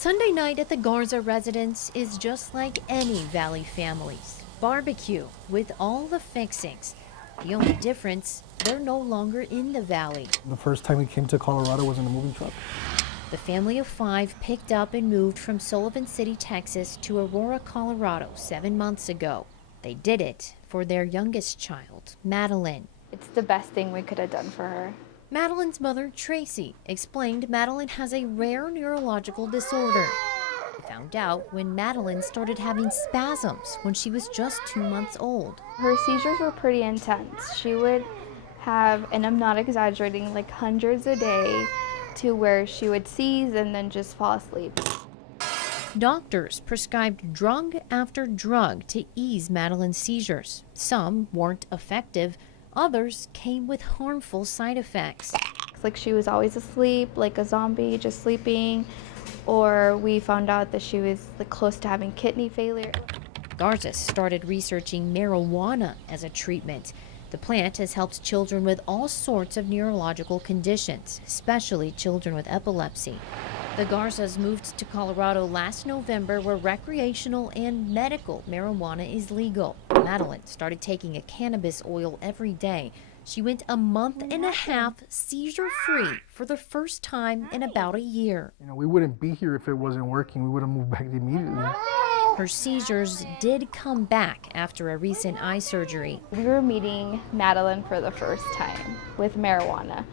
Sunday night at the Garza residence is just like any Valley family's. Barbecue with all the fixings. The only difference, they're no longer in the Valley. The first time we came to Colorado was in a moving truck. The family of 5 picked up and moved from Sullivan City, Texas to Aurora, Colorado 7 months ago. They did it for their youngest child, Madeline. It's the best thing we could have done for her. Madeline's mother, Tracy, explained Madeline has a rare neurological disorder. They found out when Madeline started having spasms when she was just 2 months old. Her seizures were pretty intense. She would have, and I'm not exaggerating, like hundreds a day, to where she would seize and then just fall asleep. Doctors prescribed drug after drug to ease Madeline's seizures. Some weren't effective, others came with harmful side effects. It's like she was always asleep, like a zombie, just sleeping, or we found out that she was like close to having kidney failure. Garza started researching marijuana as a treatment. The plant has helped children with all sorts of neurological conditions, especially children with epilepsy. The Garzas moved to Colorado last November, where recreational and medical marijuana is legal. Madeline started taking a cannabis oil every day. She went a month and a half seizure-free for the first time in about a year. We wouldn't be here if it wasn't working. We would have moved back immediately. Her seizures did come back after a recent eye surgery. We were meeting Madeline for the first time with marijuana.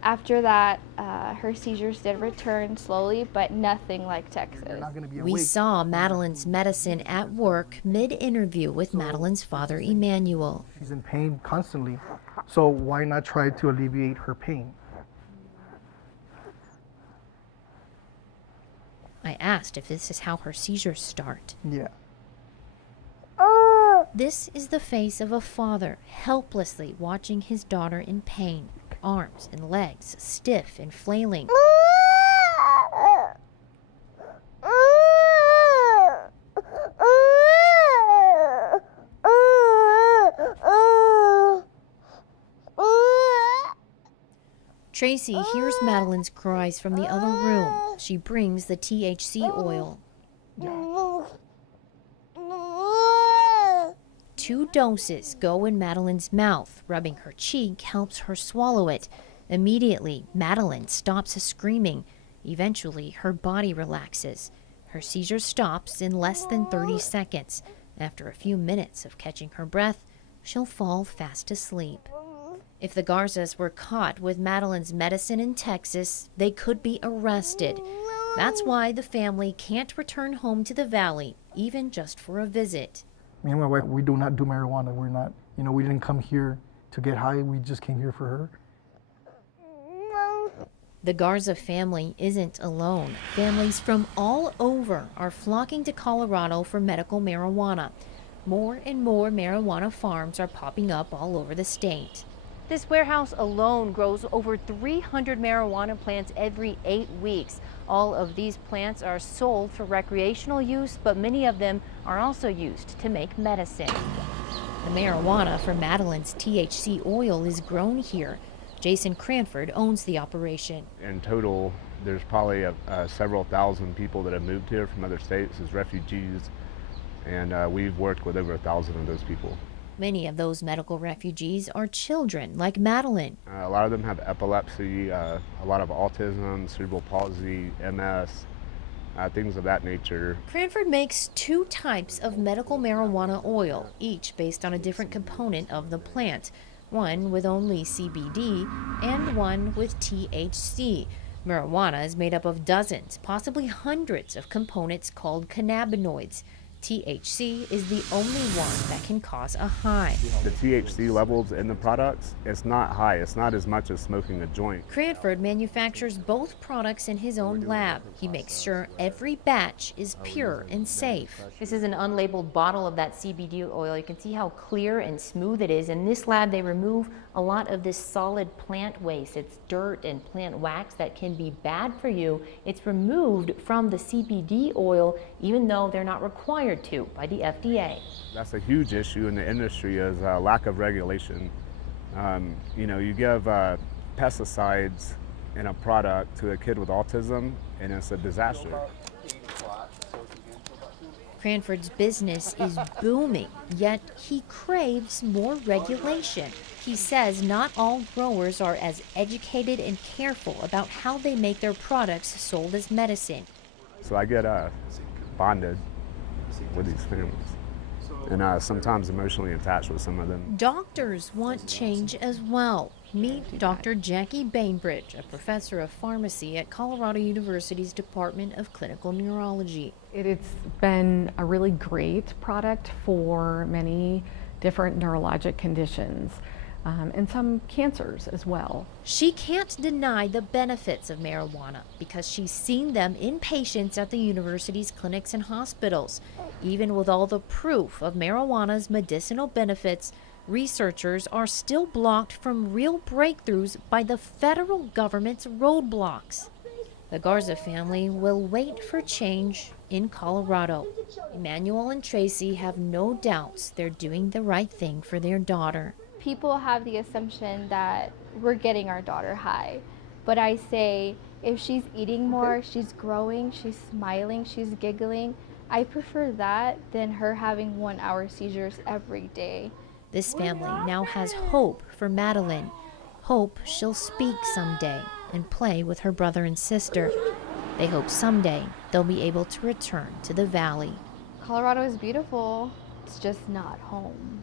After that, her seizures did return slowly, but nothing like Texas. We saw Madeline's medicine at work mid-interview with Madeline's father, Emmanuel. She's in pain constantly, so why not try to alleviate her pain? I asked if this is how her seizures start. Yeah. This is the face of a father helplessly watching his daughter in pain, arms and legs stiff and flailing. Tracy hears Madeline's cries from the other room. She brings the THC oil. 2 doses go in Madeline's mouth. Rubbing her cheek helps her swallow it. Immediately, Madeline stops screaming. Eventually, her body relaxes. Her seizure stops in less than 30 seconds. After a few minutes of catching her breath, she'll fall fast asleep. If the Garzas were caught with Madeline's medicine in Texas, they could be arrested. That's why the family can't return home to the Valley, even just for a visit. Me and my wife, we do not do marijuana. We're not, we didn't come here to get high. We just came here for her. The Garza family isn't alone. Families from all over are flocking to Colorado for medical marijuana. More and more marijuana farms are popping up all over the state. This warehouse alone grows over 300 marijuana plants every 8 weeks. All of these plants are sold for recreational use, but many of them are also used to make medicine. The marijuana from Madeline's THC oil is grown here. Jason Cranford owns the operation. In total, there's probably several thousand people that have moved here from other states as refugees, and we've worked with over 1,000 of those people. Many of those medical refugees are children like Madeline. A lot of them have epilepsy, a lot of autism, cerebral palsy, MS, things of that nature. Cranford makes 2 types of medical marijuana oil, each based on a different component of the plant. One with only CBD and one with THC. Marijuana is made up of dozens, possibly hundreds of components called cannabinoids. THC is the only one that can cause a high. The THC levels in the products, it's not high. It's not as much as smoking a joint. Cranford manufactures both products in his own lab. He makes sure every batch is pure and safe. This is an unlabeled bottle of that CBD oil. You can see how clear and smooth it is. In this lab, they remove a lot of this solid plant waste. It's dirt and plant wax that can be bad for you. It's removed from the CBD oil, even though they're not required to by the FDA. That's a huge issue in the industry is lack of regulation. You give pesticides in a product to a kid with autism and it's a disaster. Cranford's business is booming, yet he craves more regulation. He says not all growers are as educated and careful about how they make their products sold as medicine. So I get bonded with these families, and sometimes emotionally attached with some of them. Doctors want change as well. Meet Dr. Jackie Bainbridge, a professor of pharmacy at Colorado University's Department of Clinical Neurology. It's been a really great product for many different neurologic conditions and some cancers as well. She can't deny the benefits of marijuana because she's seen them in patients at the university's clinics and hospitals. Even with all the proof of marijuana's medicinal benefits, researchers are still blocked from real breakthroughs by the federal government's roadblocks. The Garza family will wait for change in Colorado. Emmanuel and Tracy have no doubts they're doing the right thing for their daughter. People have the assumption that we're getting our daughter high, but I say if she's eating more, she's growing, she's smiling, she's giggling, I prefer that than her having 1 hour seizures every day. This family now has hope for Madeline. Hope she'll speak someday and play with her brother and sister. They hope someday they'll be able to return to the valley. Colorado is beautiful, it's just not home.